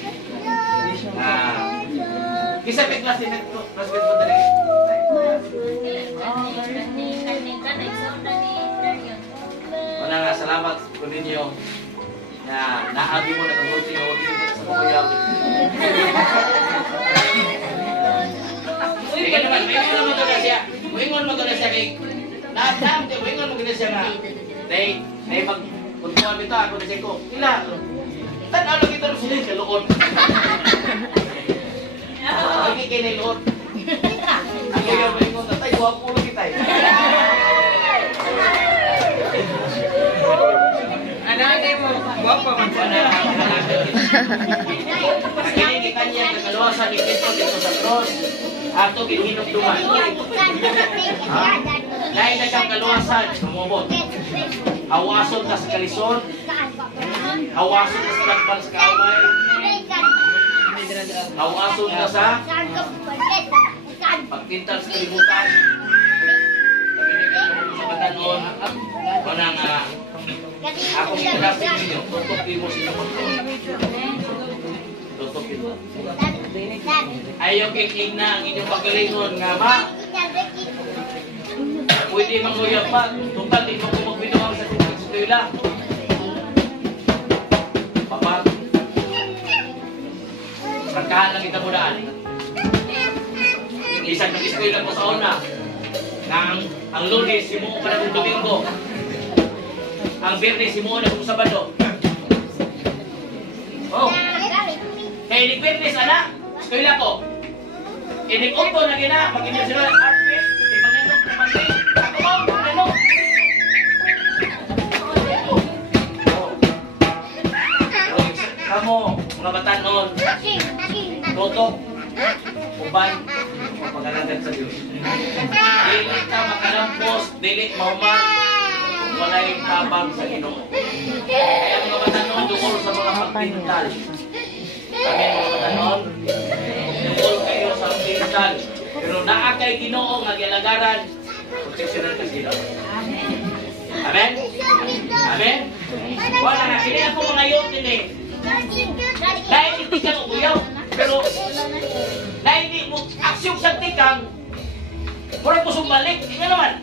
Kisa may klase po dali. Salamat po ninyo na naagi mo na kagunti o dito sa kuya. Kaya naman, maingon maganda siya kay maingon maganda siya nga day magpuntuan nito ako na siya ko. Ila, tanaw lang kita rin sila sa lood. Lagi kayo na lood. Kaya maingon, tatay, guwapo lang kita eh. Ananay mo, guwapo man sana. Kini kanya kagaluwasan ni Kristo dito sa cross. Ato ginhinumduman. Dahil na kang kaluwasan, sumubot. Hawason ka sa kalison. Hawason ka sa lakban sa kaaway. Hawason ka sa pagpintal sa kalibutan. Sa batanon. Wala nga ako ikalapin ninyo. Tutukin mo sila mo. Tutukin mo. Ayaw kiking na ang inyong pagalingon nga ma. Pwede manguyap pa. Tutal, di mo kung magbinuang sa eskwela. Papa, prangkahan lang kita mudaan. Isang nag-eskwela mo sa una. Ang Lunes, simuo pa na kong Domingo. Ang Biyernes, simuo na kong Sabado. Kaya ni Biyernes, anak, eskwela ko. Inik-auto na gina, mag-international art fest, mananok, ako mo, mananok. Kamu, mga bata noon, tutok, uban, pag-alagad sa Diyos. Dili ka makalampos, dili mauman, walay tabang sa Ginoo. Kaya mga matanon, dungol sa mga pagpintal. Kami mga matanon, dungol kayo sa pagpintal. Pero naakay Ginoo nga gilagaran, proteksyonan ka sila. Amen? Amen? Wala na, hindi ako mga yun din eh. Dahil hindi ka uyaw, pero dahil hindi mo aksyon sa tikang, mura po sumbalik, hindi naman.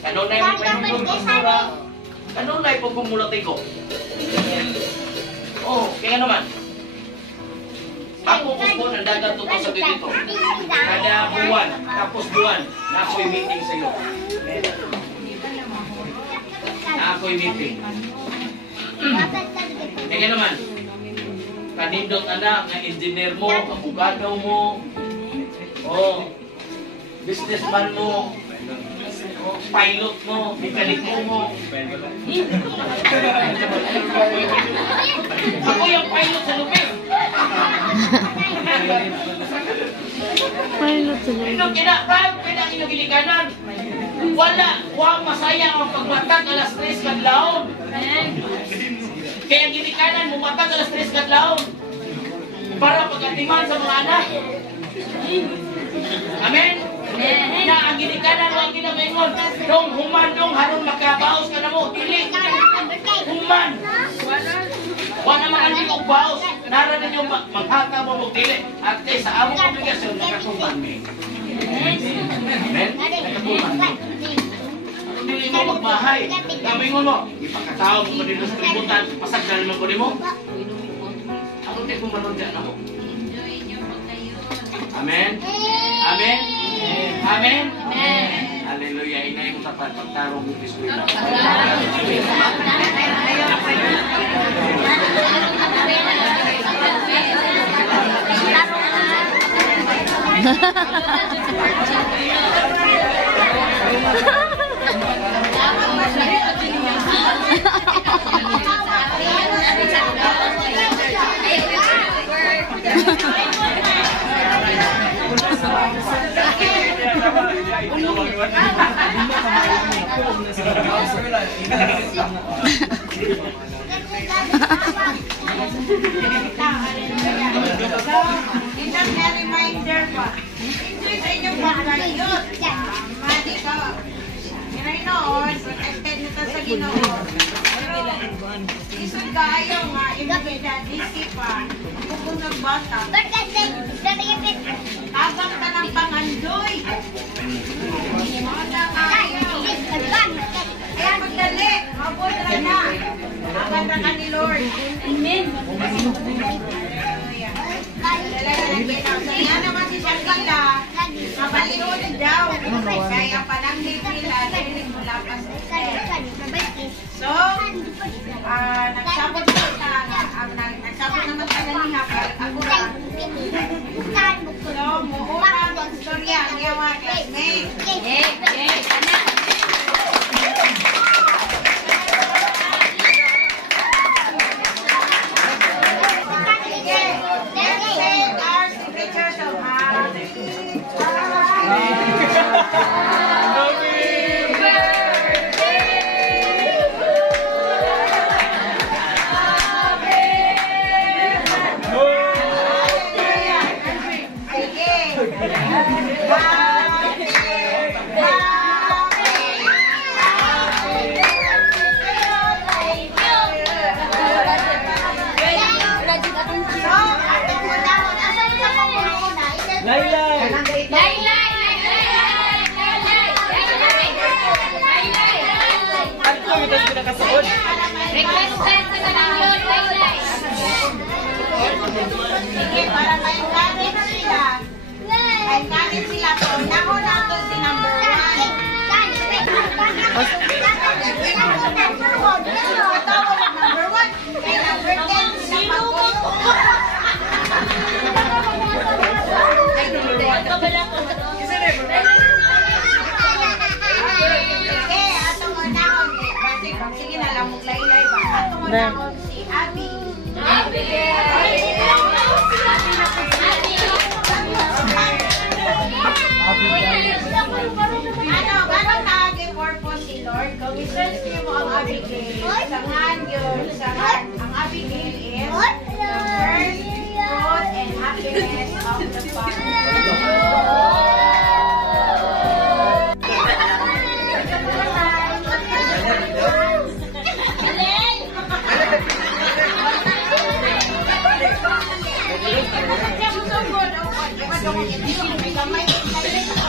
Kanon na yung pagmumula, kanon na yung pagmumulatay ko. Oh, kaya naman. Ako po ang dagat to sa dito. Kada buwan, tapos buwan, na ako'y meeting sa iyo. Na ako'y meeting. Kaya naman, kanindot anak, na engineer mo, abogado mo, oh, businessman mo, oh, pilot mo, mekaniko mo. Ako yung pilot sa lupin. Inog kinakal, kaya ang inog ilikanan. Wala masayang ang pagmatag alas 3 kadlaon. Kaya ang ginikanan, mumatag alas 3 kadlaon. Para pagkatiman sa mga anak. Amen? Na ang ginikanan, huwag ginamaingon. Dong, human dong, haron makabaos ka na mo. Dili. Human. Wala naman ang dili baos. Nara ninyo maghata mo magdili. At sa among obligasyon, nakatuman mo. Amen? Nakatuman mo. Kung dili mo magbahay, gaminon mo. Ipakatao mo dito sa tributan, pasagdan naman ko mo. Ano di kung manodya na mo? Amen? Amen? Amen? Hallelujah. Inay mo tapat pagtarong mo Biskuila. Isang reminder pa. Enjoy sa inyong pagkayot. Mali ka. Ginoo, protected na ta sa Ginoo. Pero, isod kayo nga, ibigay disi pa. Kung nagbata. Tabang ka ng pangandoy. Mga kayo. Kaya magdali. Mabot na. Aman na ka ni Lord. Amen. Kaya naman si Shakila, mabaliw daw. Kaya palang nila, narinig mula pa sa So, nagsabot kita, nagsabot naman ka na niya, ako lang. So, muunang ang storya, ang iyong mga classmates. Sige, para may kanin sila. May kanin sila po. Nauna to si number 1. Kay number 10 sila sige, atong unahon. Sige na lang, maglaylay ba? Atong unahon si Abby. Ano, gano'n na purpose si Lord? Kung i-search niyo mo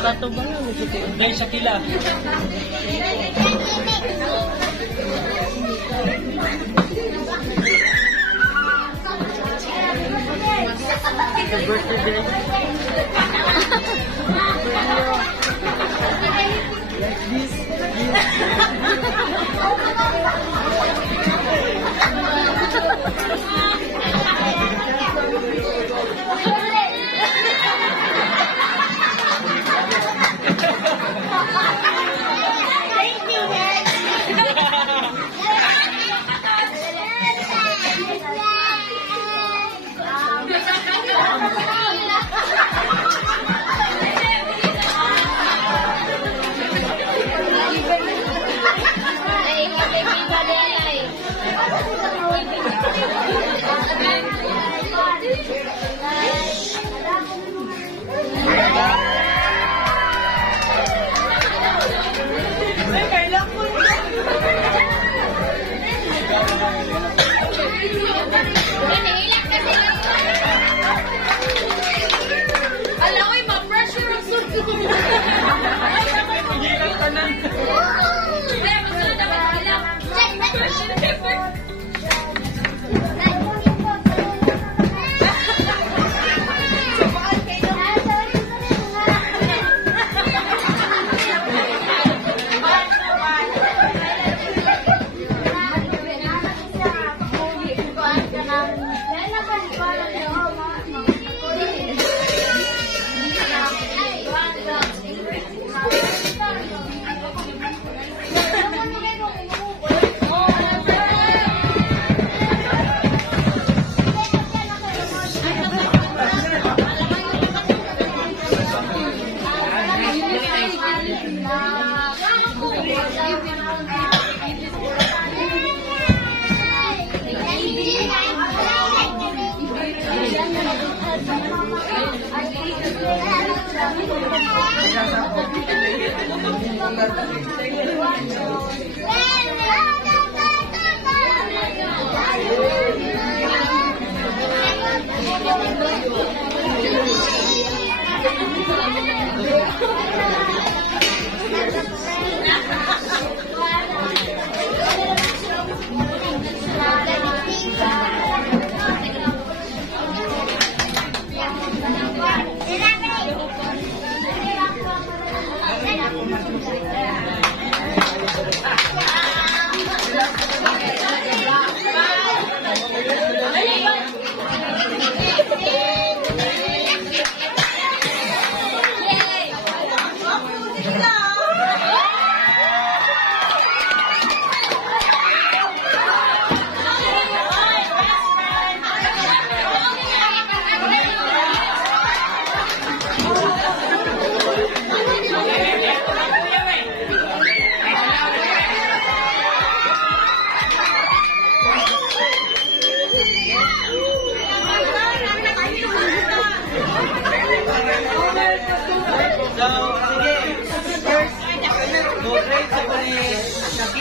Tato ba nga mo puti? Dahil sa kila.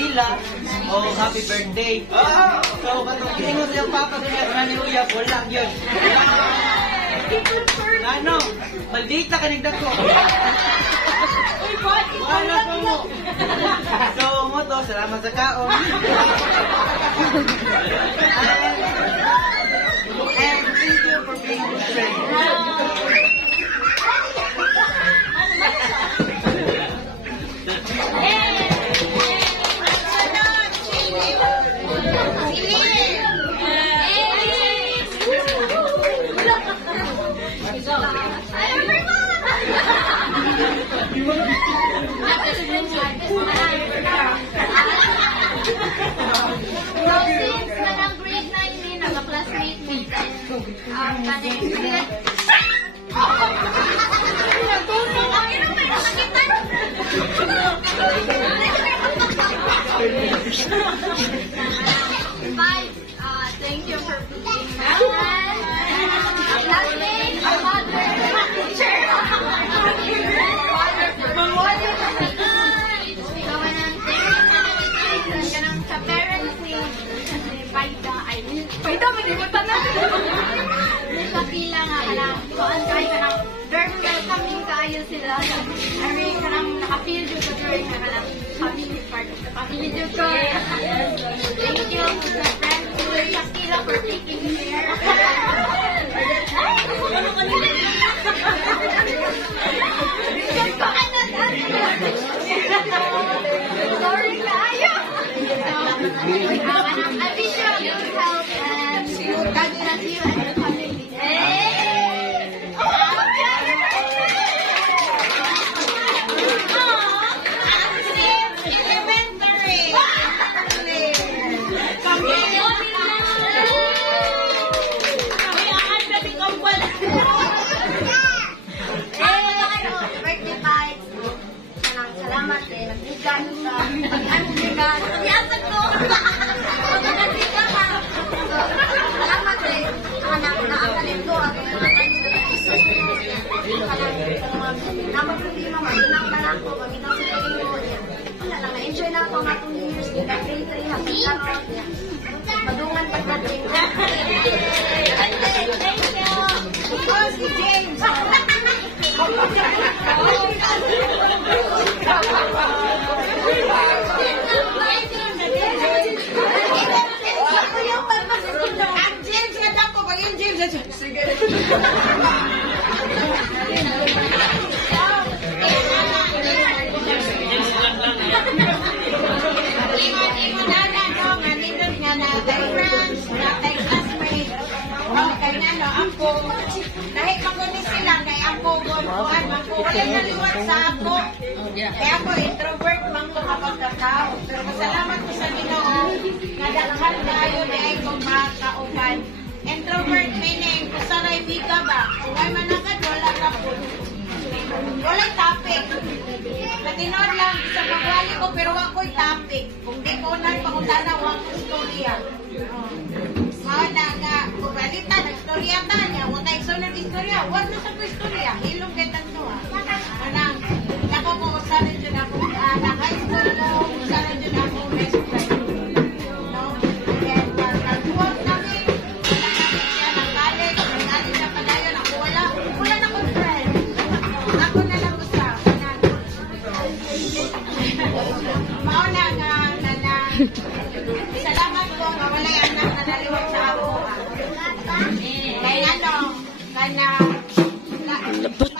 Happy birthday. Oh, happy birthday. So, katong kinunod yung papa niya, ni Uya, wala yun. Ano? Maldita ka nigdat ko. Wala ko mo. So, mo to, salamat sa kaon. And thank you for being good friend. Thank you for being my friend. Classmate, our mother, teacher, sa parents ni Paida, ay Paida, may limutan na. pila nga kanang kuan kay kanang very welcoming kaayo sila. I mean kanang naka-feel jud ko very kanang family part of the family jud ko. Thank you to the friends who are Shakira for taking me there. Sorry kaayo. I wish you good health and God bless you and your family. Salamat eh, nagbigan sa pag-anigan. Pag-iasag ko! Pag-anigan ka! Salamat eh, nakakalit ko at problema, mag-inang ka lang ko, mag-inang sa kayo. Wala lang, na-enjoy lang ako nga 2 years. Kita-kita happy lang ako. Madungan pagdating. Thank you! Oh, si James! Ang James na dako, pag yung James, sige. Dahil magunin sila, dahil ako buwan, wala naliwat sa ako. Kaya ako, introvert man ko kapag kakao. Pero masalamat ko sa Ginoo, nadaghan tayo na ay kong makauban. Introvert meaning, kusaray bika ba? Kung ay managad, wala ka po. Wala topic. Natinod lang sa pagwali ko, pero wako'y topic. Kung di ko na pangutana, wako'y istorya. Mauna nga, kung balita, nag-istorya ta niya, huwag na isunod istorya, huwag na sa istorya, hilong kay tanto ha. Anang, ako ko, usaran dyan ako, na-high school ko, usaran dyan ako, best friend. No? And, nag-work kami, wala kami siya ng college, nag-college siya pa dayon, ako wala na kong friend. Ako na lang usa. Mauna nga, salamat po, mawalay anak na naliwag sa ako. Kaya ano,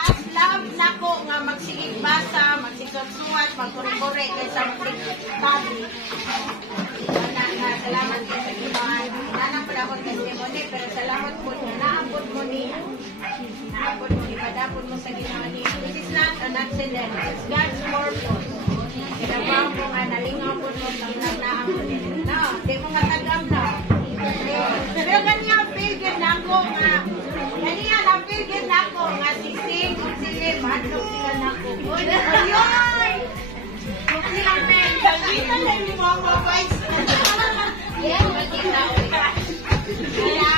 mas love na ko nga magsigig basa, magsigsusuat, magkuri-kuri, kaysa magsigtabi. Salamat po sa iban. Nanang pala akong testimony, pero salamat po niya. Naabot mo niya. Naabot mo niya. Padapot mo sa ginawa niya. This is not an accident. It's God's purpose. Kinabaw mo nga, nalingaw po mo sa naabot niya. No, di mo nga tagam na. Pero kanya figure na ako nga, kanya na-figure na ako nga sising, sili, matlog sila na ako. Ayun! Kung silang men, kagita na yung mga boys. Yan, kagita. Kaya,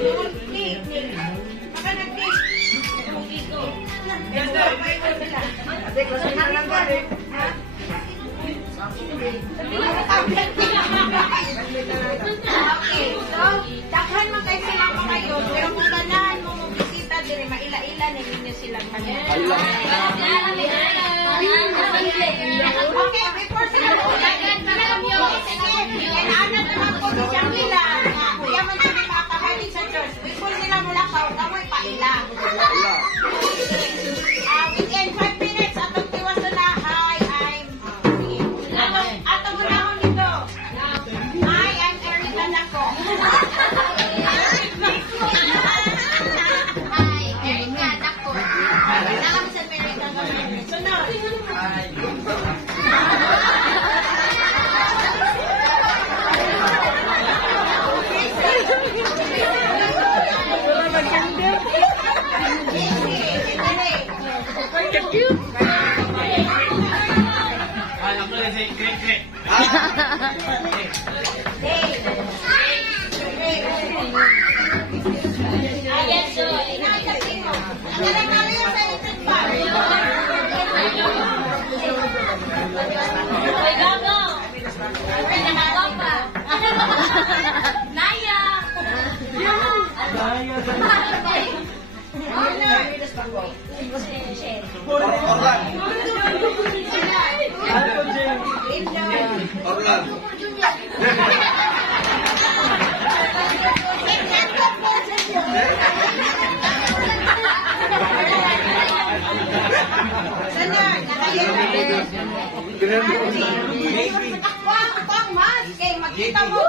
uy, click. Baka nag-click. Click ko. Ganda, may ko sila. Ate, kasi na lang ba rin? Ha? Okay, so, dakhan man kayo silang mga yun, pero kung ganahan mo mong bisita din, maila-ila na ninyo silang kanya. Okay, before sila mo, alam nyo, inaanan naman po ni Jamila, kuya man sila makakahalin sa church, before sila mula ka, kamoy paila. Within 5 minutes, atong tiwas na hi, atong unahon nito. Hi, I'm Erika Nako. Hi, Erika Nako. Nakam sa Erika Nako. Sunod. Naya! Magkita mo.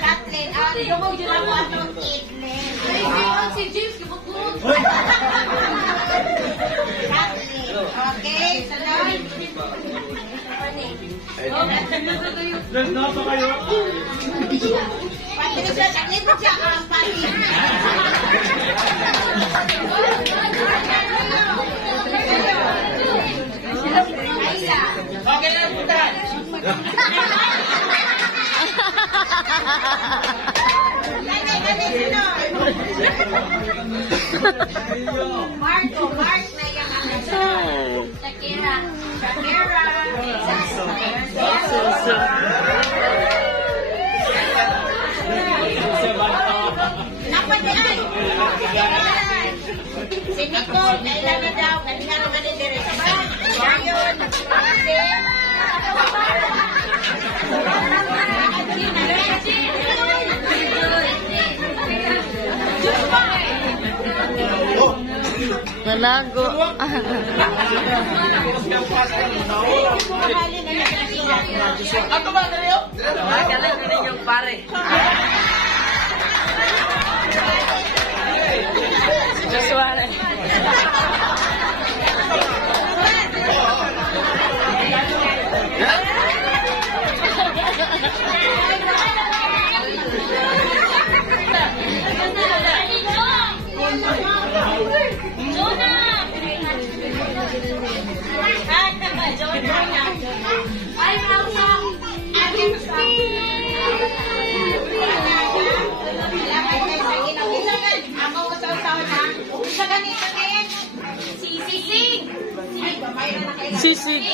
Kathleen, lumog yun ako atong Caitlyn. Si James, kibukot. Kathleen, okay, sunod. Pati siya, saklit siya, pati. Okay lang, putan. Marco, Mark na yung Shakira. Shakira. Napatay. Si Nicole, kailan na daw, kanina naman ni Derek. Ayun. Nanago. Ako ba kayo? Magaling na rin yung pare. Joshua. Sisig.